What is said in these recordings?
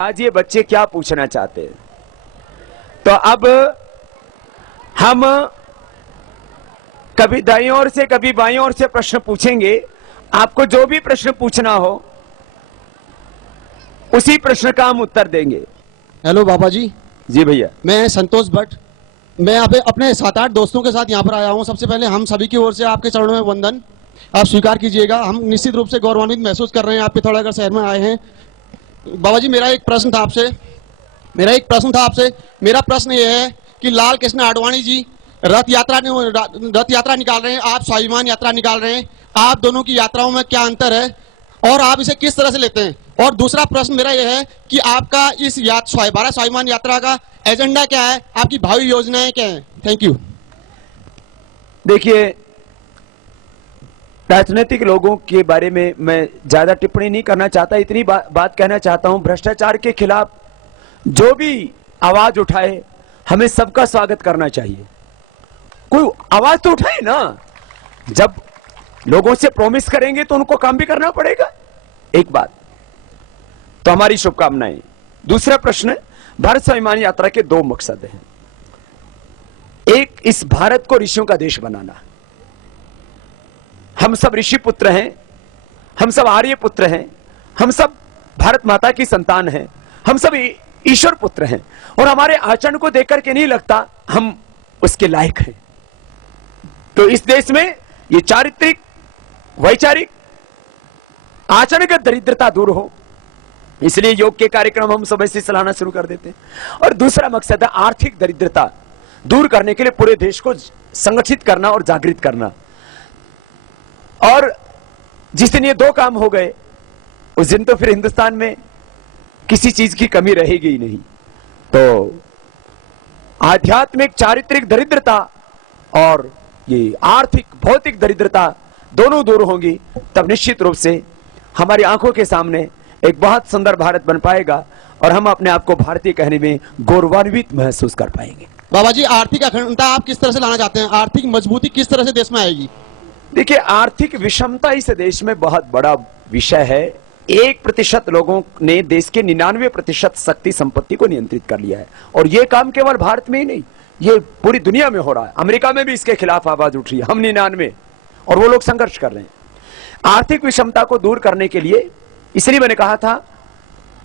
आज ये बच्चे क्या पूछना चाहते हैं। तो अब हम कभी दाईं ओर से कभी बाईं ओर से प्रश्न पूछेंगे। आपको जो भी प्रश्न पूछना हो उसी प्रश्न का हम उत्तर देंगे। हेलो बाबा जी। जी भैया। मैं संतोष भट्ट। मैं यहाँ पे अपने 7-8 दोस्तों के साथ यहाँ पर आया हूँ। सबसे पहले हम सभी की ओर से आपके चरणों में वंदन आप स्वीकार कीजिएगा। हम निश्चित रूप से गौरवान्वित महसूस कर रहे हैं आप पिथौरागढ़ शहर में आए हैं। बाबा जी मेरा एक प्रश्न था आपसे। मेरा प्रश्न ये है कि लाल कृष्ण आडवाणी जी रथ यात्रा निकाल रहे हैं, आप स्वाभिमान यात्रा निकाल रहे हैं। आप दोनों की यात्राओं में क्या अंतर है और आप इसे किस तरह से लेते हैं? और दूसरा प्रश्न मेरा यह है कि आपका इस भारत स्वाभिमान यात्रा का एजेंडा क्या है, आपकी भावी योजनाएं क्या हैं? Thank you. देखिए, राजनीतिक लोगों के बारे में मैं ज्यादा टिप्पणी नहीं करना चाहता। इतनी बात कहना चाहता हूं, भ्रष्टाचार के खिलाफ जो भी आवाज उठाए हमें सबका स्वागत करना चाहिए। कोई आवाज तो उठाए ना। जब लोगों से प्रॉमिस करेंगे तो उनको काम भी करना पड़ेगा। एक बात तो हमारी शुभकामनाएं। दूसरा प्रश्न, भारत स्वाभिमान यात्रा के दो मकसद हैं। एक, इस भारत को ऋषियों का देश बनाना। हम सब ऋषि पुत्र हैं, हम सब आर्य पुत्र हैं, हम सब भारत माता की संतान हैं, हम सब ईश्वर पुत्र हैं और हमारे आचरण को देख करके नहीं लगता हम उसके लायक हैं। तो इस देश में ये चारित्रिक वैचारिक आचरणगत दरिद्रता दूर हो, इसलिए योग के कार्यक्रम हम सब ऐसे चलाना शुरू कर देते हैं। और दूसरा मकसद है आर्थिक दरिद्रता दूर करने के लिए पूरे देश को संगठित करना और जागृत करना। और जिस दिन ये दो काम हो गए उस दिन तो फिर हिंदुस्तान में किसी चीज की कमी रहेगी ही नहीं। तो आध्यात्मिक चारित्रिक दरिद्रता और ये आर्थिक भौतिक दरिद्रता दोनों दूर होंगी, तब निश्चित रूप से हमारी आंखों के सामने एक बहुत सुंदर भारत बन पाएगा और हम अपने आप को भारतीय कहने में गौरवान्वित महसूस कर पाएंगे। बाबा जी आर्थिक अखंडता आप किस तरह से लाना चाहते हैं? आर्थिक मजबूती किस तरह से देश में आएगी? देखिए, आर्थिक विषमता इस देश में बहुत बड़ा विषय है। 1% लोगों ने देश के 99% शक्ति संपत्ति को नियंत्रित कर लिया है और यह काम केवल भारत में ही नहीं, ये पूरी दुनिया में हो रहा है। अमेरिका में भी इसके खिलाफ आवाज उठ रही है, हम 99 और वो लोग संघर्ष कर रहे हैं। आर्थिक विषमता को दूर करने के लिए इसलिए मैंने कहा था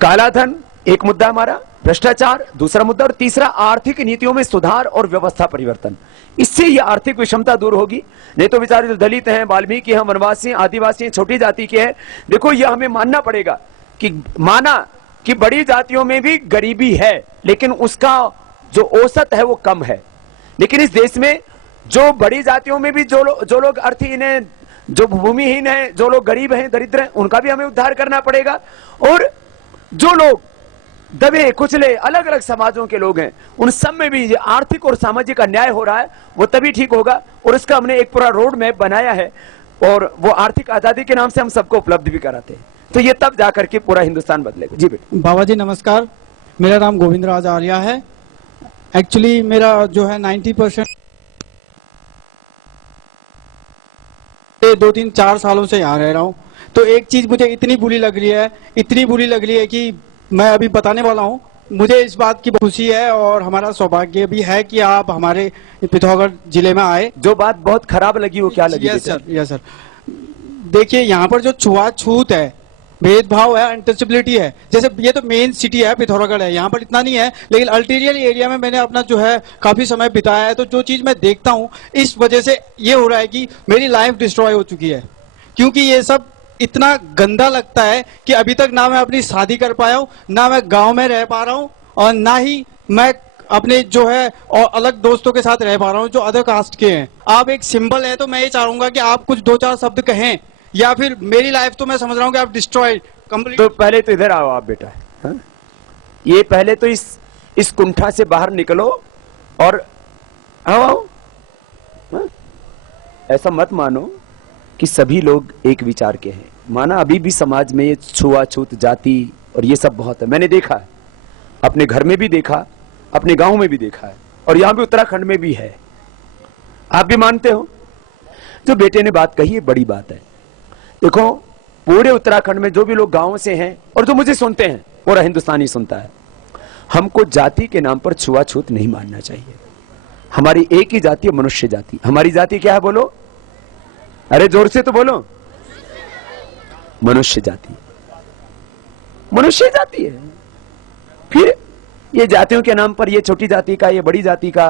काला धन एक मुद्दा हमारा, भ्रष्टाचार दूसरा मुद्दा, और तीसरा आर्थिक नीतियों में सुधार और व्यवस्था परिवर्तन। इससे ये आर्थिक विषमता दूर होगी। नहीं तो बेचारे जो दलित हैं, वाल्मीकि हैं, वनवासी हैं, आदिवासी हैं, छोटी जाति के हैं, देखो यह हमें मानना पड़ेगा कि माना कि बड़ी जातियों में भी गरीबी है लेकिन उसका जो औसत है वो कम है। लेकिन इस देश में जो बड़ी जातियों में भी जो लोग अर्थहीन हैं, जो भूमिहीन हैं, जो लोग गरीब हैं, दरिद्र हैं, उनका भी हमें उद्धार करना पड़ेगा। और जो लोग दबे कुचले अलग अलग समाजों के लोग हैं उन सब में भी आर्थिक और सामाजिक अन्याय हो रहा है, वो तभी ठीक होगा। और उसका हमने एक पूरा रोड मैप बनाया है और वो आर्थिक आजादी के नाम से हम सबको उपलब्ध भी कराते हैं। तो ये तब जाकर के पूरा हिंदुस्तान बदलेगा। जी बेटा। बाबा जी नमस्कार, मेरा नाम गोविंद राज आर्या है। एक्चुअली मेरा जो है 90% 2-3-4 सालों से यहाँ रह रहा हूँ। तो एक चीज मुझे इतनी बुरी लग रही है कि मैं अभी बताने वाला हूँ। मुझे इस बात की खुशी है और हमारा सौभाग्य भी है कि आप हमारे पिथौरागढ़ जिले में आए। जो बात बहुत खराब लगी वो क्या लगी? Yes sir. देखिए यहाँ पर जो छुआछूत है, भेदभाव है, अनटचेबिलिटी है। जैसे ये तो मेन सिटी है, पिथौरागढ़ है, यहाँ पर इतना नहीं है, लेकिन अल्टीरियर एरिया में मैंने अपना जो है काफी समय बिताया है। तो जो चीज मैं देखता हूँ इस वजह से ये हो रहा है कि मेरी लाइफ डिस्ट्रॉय हो चुकी है, क्योंकि ये सब इतना गंदा लगता है कि अभी तक ना मैं अपनी शादी कर पाया हूँ, ना मैं गांव में रह पा रहा हूँ और ना ही मैं अपने जो है और अलग दोस्तों के साथ रह पा रहा हूँ जो अदर कास्ट के हैं। आप एक सिंबल है, तो मैं ये चाहूंगा कि आप कुछ 2-4 शब्द कहें, या फिर मेरी लाइफ तो मैं समझ रहा हूँ कि आप डिस्ट्रॉय कंप्लीट। तो पहले तो इधर आओ आप बेटा। हा? ये पहले तो इस कुंठा से बाहर निकलो और आओ। ऐसा मत मानो कि सभी लोग एक विचार के हैं। माना अभी भी समाज में ये छुआछूत जाति और ये सब बहुत है। मैंने देखा है, अपने घर में भी देखा, अपने गांव में भी देखा है और यहां भी उत्तराखंड में भी है। आप भी मानते हो? जो बेटे ने बात कही है बड़ी बात है। देखो, पूरे उत्तराखंड में जो भी लोग गांवों से हैं और जो मुझे सुनते हैं, पूरा हिंदुस्तानी सुनता है, हमको जाति के नाम पर छुआछूत नहीं मानना चाहिए। हमारी एक ही जाति है, मनुष्य जाति। हमारी जाति क्या है बोलो, अरे जोर से तो बोलो, मनुष्य जाति। मनुष्य जाति है। फिर ये जातियों के नाम पर, ये छोटी जाति का, ये बड़ी जाति का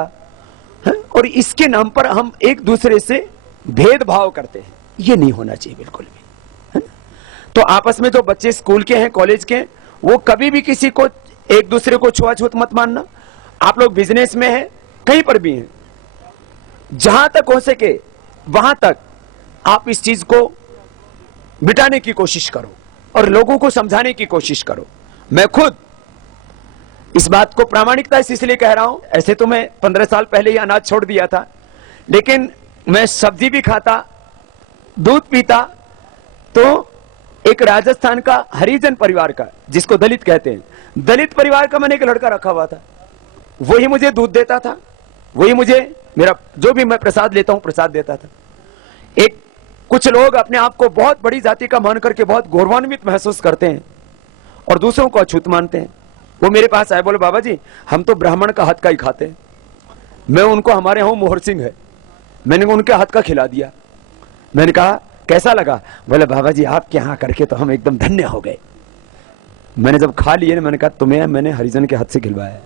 है? और इसके नाम पर हम एक दूसरे से भेदभाव करते हैं, ये नहीं होना चाहिए बिल्कुल भी, है ना? तो आपस में जो बच्चे स्कूल के हैं, कॉलेज के हैं, वो कभी भी किसी को, एक दूसरे को छुआछूत मत मानना। आप लोग बिजनेस में हैं, कहीं पर भी हैं, जहां तक हो सके वहां तक आप इस चीज को मिटाने की कोशिश करो और लोगों को समझाने की कोशिश करो। मैं खुद इस बात को प्रामाणिकता से इसलिए कह रहा हूं, ऐसे तो मैं 15 साल पहले ही अनाज छोड़ दिया था, लेकिन मैं सब्जी भी खाता, दूध पीता। तो एक राजस्थान का हरिजन परिवार का, जिसको दलित कहते हैं, दलित परिवार का मैंने एक लड़का रखा हुआ था, वही मुझे दूध देता था, वही मुझे मेरा जो भी मैं प्रसाद लेता हूं प्रसाद देता था। एक कुछ लोग अपने आप को बहुत बड़ी जाति का मान करके बहुत गौरवान्वित महसूस करते हैं और दूसरों को अछूत मानते हैं। वो मेरे पास आए, बोले बाबा जी हम तो ब्राह्मण का हाथ का ही खाते हैं। मैं उनको, हमारे यहां मोहर सिंह है, मैंने उनके हाथ का खिला दिया। मैंने कहा कैसा लगा? बोले बाबा जी आपके यहां करके तो हम एकदम धन्य हो गए। मैंने जब खा लिए, मैंने कहा तुम्हें मैंने हरिजन के हाथ से खिलवाया है।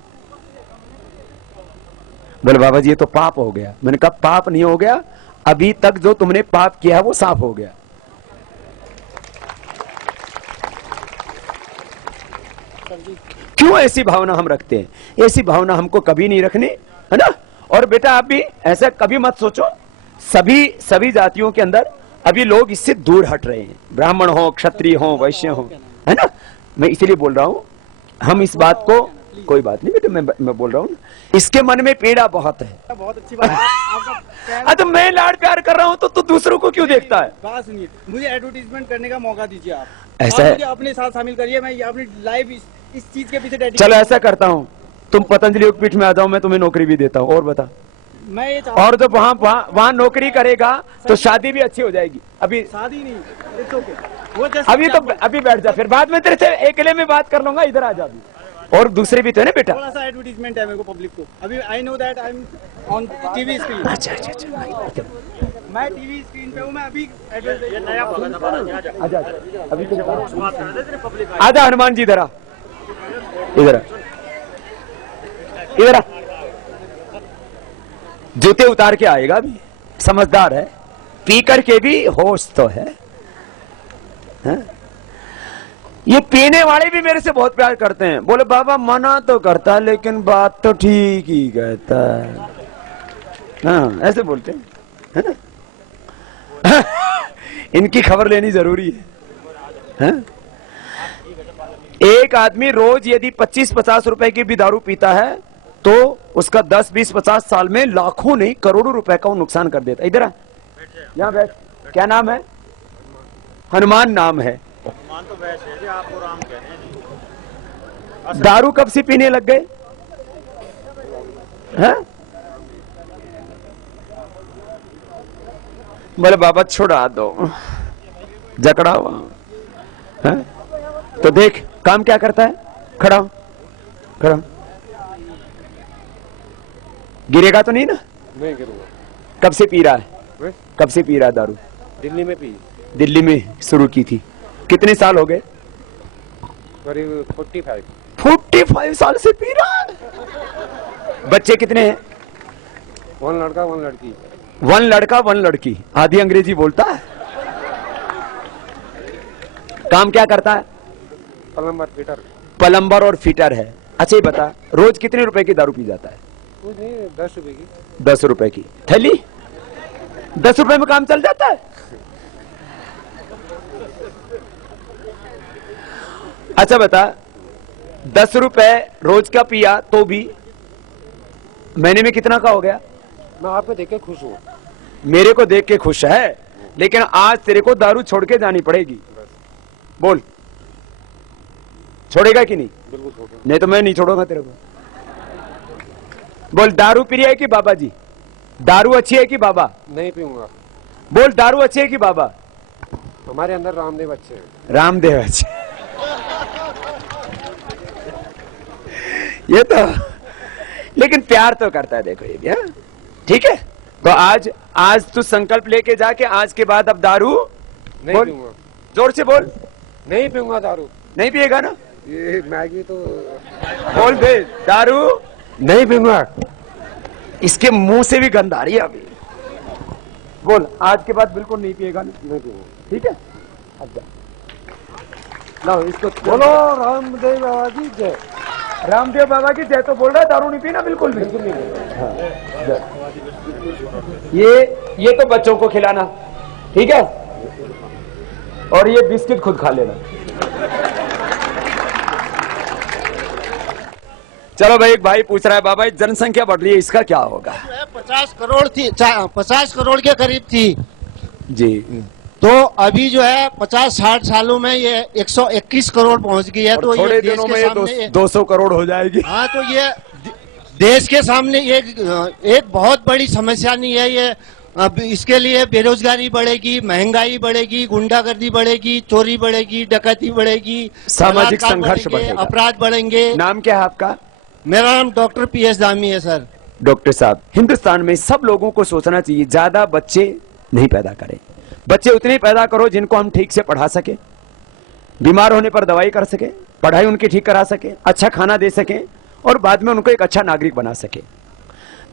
बोले बाबा जी ये तो पाप हो गया। मैंने कहा पाप नहीं हो गया, अभी तक जो तुमने पाप किया वो साफ हो गया। क्यों ऐसी भावना हम रखते हैं? ऐसी भावना हमको कभी नहीं रखनी, है ना? और बेटा आप भी ऐसा कभी मत सोचो। सभी जातियों के अंदर अभी लोग इससे दूर हट रहे हैं, ब्राह्मण हो, क्षत्रिय हो, वैश्य हो, है ना? मैं इसलिए बोल रहा हूं, हम इस बात को, कोई बात नहीं बेटा, मैं बोल रहा हूं, इसके मन में पीड़ा बहुत है। बहुत अच्छी बात है। तो मैं लाड प्यार कर रहा हूं तो दूसरों को क्यों देखता है? बात सुनिए, मुझे एडवर्टीजमेंट करने का मौका दीजिए आप। ऐसा है? मुझे अपने साथ शामिल करिए, मैं अपनी लाइव इस चीज के पीछे चलो ऐसा करता हूं, तुम पतंजलि योगपीठ में आ जाओ, मैं तुम्हें नौकरी भी देता हूं। और बता, मैं ये और जब वहां नौकरी करेगा तो शादी भी अच्छी हो जाएगी। अभी शादी नहीं, it's okay. वो just अभी तो अभी बैठ जा, फिर बाद में तेरे से अकेले में बात कर लूंगा। इधर आ जा अभी। और दूसरे भी तो है ना बेटा। थोड़ा सा एडवर्टीजमेंट है मेरे को पब्लिक को। अभी I know that I am on TV screen. अच्छा मैं टीवी स्क्रीन पे हूँ, मैं अभी आजा अभी आजा हनुमान जी इधर आ, इधर आ। जूते उतार के आएगा अभी, समझदार है, पी करके भी होश तो है, हैं? ये पीने वाले भी मेरे से बहुत प्यार करते हैं। बोले बाबा मना तो करता है लेकिन बात तो ठीक ही कहता है। हाँ ऐसे बोलते हैं, है ना? इनकी खबर लेनी जरूरी है? एक आदमी रोज यदि 25-50 रुपए की भी दारू पीता है तो उसका 10-20-50 साल में लाखों नहीं करोड़ों रुपए का वो नुकसान कर देता है। इधर यहाँ बैठ, क्या नाम है? हनुमान नाम है। हनुमान तो वैसे है जी, आपको राम कह रहे हैं जी। दारू कब से पीने लग गए हैं? बोले बाबा छुड़ा दो, जकड़ा हुआ है? तो देख काम क्या करता है, खड़ा खड़ा, गिरेगा तो नहीं ना? नहीं गिरूंगा। कब से पी रहा है? वे? कब से पी रहा है दारू? दिल्ली में पी, दिल्ली में शुरू की थी। कितने साल हो गए? करीब 45। 45 साल से पी रहा है। बच्चे कितने हैं? 1 लड़का 1 लड़की। 1 लड़का 1 लड़की। आधी अंग्रेजी बोलता है। काम क्या करता है? Plumber fitter. प्लम्बर और फिटर है। अच्छा ये बता, रोज कितने रुपए की दारू पी जाता है? कुछ नहीं, 10 रुपए की। 10 रुपए की थैली? 10 रुपए में काम चल जाता है? अच्छा बता, 10 रुपए रोज का पिया तो भी महीने में कितना का हो गया? मैं आपको देख के खुश हूँ। मेरे को देख के खुश है, लेकिन आज तेरे को दारू छोड़ के जानी पड़ेगी। बोल छोड़ेगा कि नहीं? बिल्कुल छोड़ो। नहीं तो मैं नहीं छोड़ूंगा तेरे को। बोल दारू प्रिय है कि बाबा जी? दारू अच्छी है कि बाबा? नहीं पीऊंगा। बोल दारू अच्छी है कि बाबा? हमारे अंदर रामदेव अच्छे हैं। रामदेव अच्छे। ये तो, लेकिन प्यार तो करता है, देखो ये भी। हाँ? ठीक है, तो आज तू संकल्प लेके जाके आज के बाद अब दारू नहीं पीऊंगा। जोर से बोल। नहीं पीऊंगा दारू। नहीं पिएगा ना? ये मैगी तो बोल दे, दारू नहीं पीऊंगा। इसके मुंह से भी गंध आ रही है अभी। बोल, आज के बाद बिल्कुल नहीं पिएगा ना? नहीं पीऊंगा। ठीक है, अब जा। लाओ इसको। बोलो रामदेव बाबा की जय। रामदेव बाबा की जय। तो बोल रहा है दारू नहीं पीना बिल्कुल भी। हाँ, ये तो बच्चों को खिलाना, ठीक है, और ये बिस्किट खुद खा लेना। चलो भाई, एक भाई पूछ रहा है, बाबा जनसंख्या बढ़ रही है, इसका क्या होगा? 50 करोड़ थी, 50 करोड़ के करीब थी जी। तो अभी जो है 50-60 सालों में ये 121 करोड़ पहुंच गई है। और तो थोड़े ये देश दिनों के में ये सामने 200 करोड़ हो जाएगी। हाँ, तो ये देश के सामने एक बहुत बड़ी समस्या नहीं है ये। अब इसके लिए बेरोजगारी बढ़ेगी, महंगाई बढ़ेगी, गुंडागर्दी बढ़ेगी, चोरी बढ़ेगी, डकैती बढ़ेगी, सामाजिक बलात्कार संघर्ष बढ़ेंगे, बढ़ेगा। अपराध बढ़ेंगे। नाम क्या है आपका? मेरा नाम डॉक्टर PS दामी है सर। डॉक्टर साहब, हिंदुस्तान में सब लोगों को सोचना चाहिए ज्यादा बच्चे नहीं पैदा करें। बच्चे उतने पैदा करो जिनको हम ठीक से पढ़ा सके, बीमार होने पर दवाई कर सके, पढ़ाई उनकी ठीक करा सके, अच्छा खाना दे सके और बाद में उनको एक अच्छा नागरिक बना सके।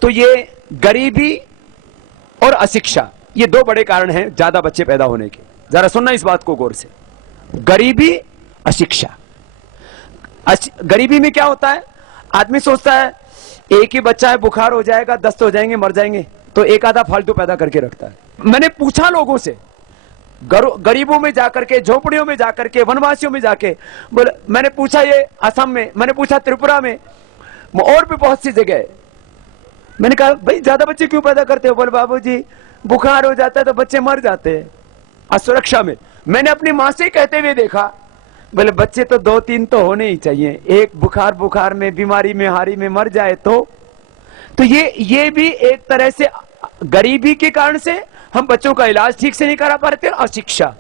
तो ये गरीबी और अशिक्षा, ये दो बड़े कारण हैं ज्यादा बच्चे पैदा होने के। जरा सुनना इस बात को गौर से। गरीबी, अशिक्षा। गरीबी में क्या होता है, आदमी सोचता है एक ही बच्चा है, बुखार हो जाएगा, 10 हो जाएंगे, मर जाएंगे, तो एक आधा फालतू पैदा करके रखता है। मैंने पूछा लोगों से, गरीबों में जाकर के, झोपड़ियों में जाकर के, वनवासियों में जाके, बोले, मैंने पूछा ये असम में, मैंने पूछा त्रिपुरा में, और भी बहुत सी जगह। मैंने कहा भाई ज्यादा बच्चे क्यों पैदा करते हो? बोले बाबूजी बुखार हो जाता है तो बच्चे मर जाते हैं असुरक्षा में। मैंने अपनी माँ से कहते हुए देखा, बोले बच्चे तो 2-3 तो होने ही चाहिए, एक बुखार में, बीमारी में, हारी में मर जाए तो ये भी एक तरह से गरीबी के कारण से हम बच्चों का इलाज ठीक से नहीं करा पाते, और शिक्षा।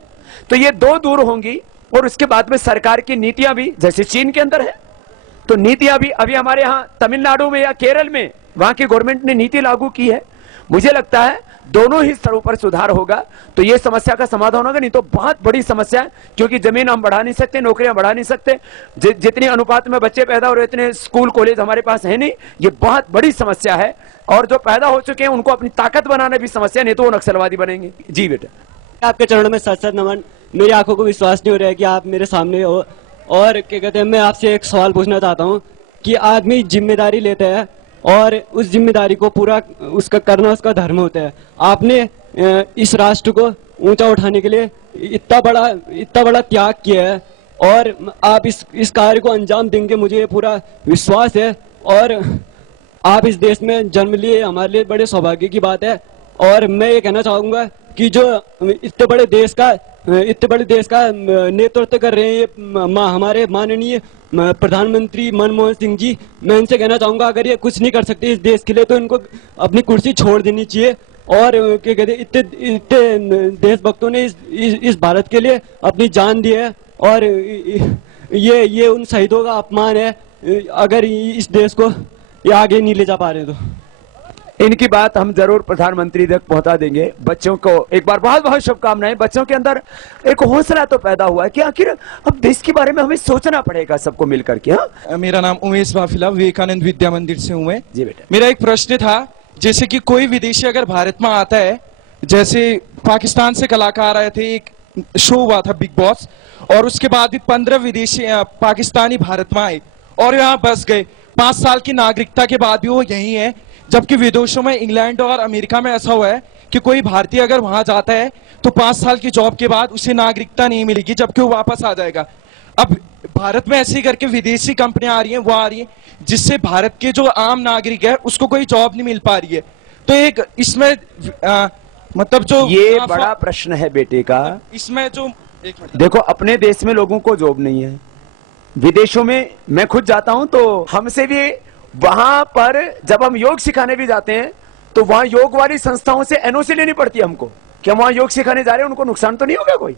तो ये दो दूर होंगी। और उसके बाद में सरकार की नीतियां भी, जैसे चीन के अंदर है, तो नीतियां भी अभी हमारे यहाँ तमिलनाडु में या केरल में वहां की गवर्नमेंट ने नीति लागू की है। मुझे लगता है दोनों ही स्तरों पर सुधार होगा तो ये समस्या का समाधान होगा। नहीं तो बहुत बड़ी समस्या है, क्योंकि जमीन हम बढ़ा नहीं सकते, नौकरियां बढ़ा नहीं सकते, जितने अनुपात में बच्चे पैदा हो रहे इतने स्कूल कॉलेज हमारे पास है नहीं। ये बहुत बड़ी समस्या है, और जो पैदा हो चुके हैं उनको अपनी ताकत बनाना भी समस्या, नहीं तो वो नक्सलवादी बनेंगे। जी बेटा। आपके चरणों में सत सत नमन। मेरी आंखों को विश्वास नहीं हो रहा है कि आप मेरे सामने हो। और क्या कहते हैं, मैं आपसे एक सवाल पूछना चाहता हूँ कि आदमी जिम्मेदारी लेता है और उस जिम्मेदारी को पूरा उसका करना उसका धर्म होता है। आपने इस राष्ट्र को ऊंचा उठाने के लिए इतना बड़ा त्याग किया है, और आप इस कार्य को अंजाम देंगे, मुझे पूरा विश्वास है। और आप इस देश में जन्म लिए, हमारे लिए बड़े सौभाग्य की बात है। और मैं ये कहना चाहूंगा कि जो इतने बड़े देश का नेतृत्व कर रहे हैं ये हमारे माननीय प्रधानमंत्री मनमोहन सिंह जी, मैं इनसे कहना चाहूंगा अगर ये कुछ नहीं कर सकते इस देश के लिए तो इनको अपनी कुर्सी छोड़ देनी चाहिए। और क्या कहते हैं, इतने देशभक्तों ने इस भारत के लिए अपनी जान दी है, और ये उन शहीदों का अपमान है अगर इस देश को ये आगे नहीं ले जा पा रहे। तो इनकी बात हम जरूर प्रधानमंत्री तक पहुंचा देंगे। बच्चों को एक बार बहुत बहुत शुभकामनाएं। बच्चों के अंदर एक हौसला तो पैदा हुआ है कि आखिर अब देश के बारे में हमें सोचना पड़ेगा सबको मिलकर के। हाँ, मेरा नाम उमेश वाफिला, विवेकानंद विद्या मंदिर से हूँ मैं। जी बेटा। मेरा एक प्रश्न था, जैसे कि कोई विदेशी अगर भारत में आता है, जैसे पाकिस्तान से कलाकार आए थे, एक शो हुआ था बिग बॉस, और उसके बाद भी 15 विदेशी पाकिस्तानी भारत में आए और यहाँ बस गए। 5 साल की नागरिकता के बाद भी वो यही है, जबकि विदेशों में इंग्लैंड और अमेरिका में ऐसा हुआ है कि कोई भारतीय अगर वहां जाता है तो 5 साल की जॉब के बाद उसे नागरिकता नहीं मिलेगी, जबकि वो वापस आ जाएगा। अब भारत में ऐसे ही करके विदेशी कंपनियां आ रही हैं, वो आ रही हैं, जिससे भारत के जो आम नागरिक है उसको कोई जॉब नहीं मिल पा रही है। तो एक इसमें मतलब जो ये बड़ा प्रश्न है बेटे का। इसमें जो एक मिनट, देखो अपने देश में लोगों को जॉब नहीं है, विदेशों में मैं खुद जाता हूं तो हमसे भी वहां पर जब हम योग सिखाने भी जाते हैं तो वहां योग वाली संस्थाओं से एनओसी लेनी पड़ती है हमको कि हम वहां योग सिखाने जा रहे हैं, उनको नुकसान तो नहीं होगा कोई।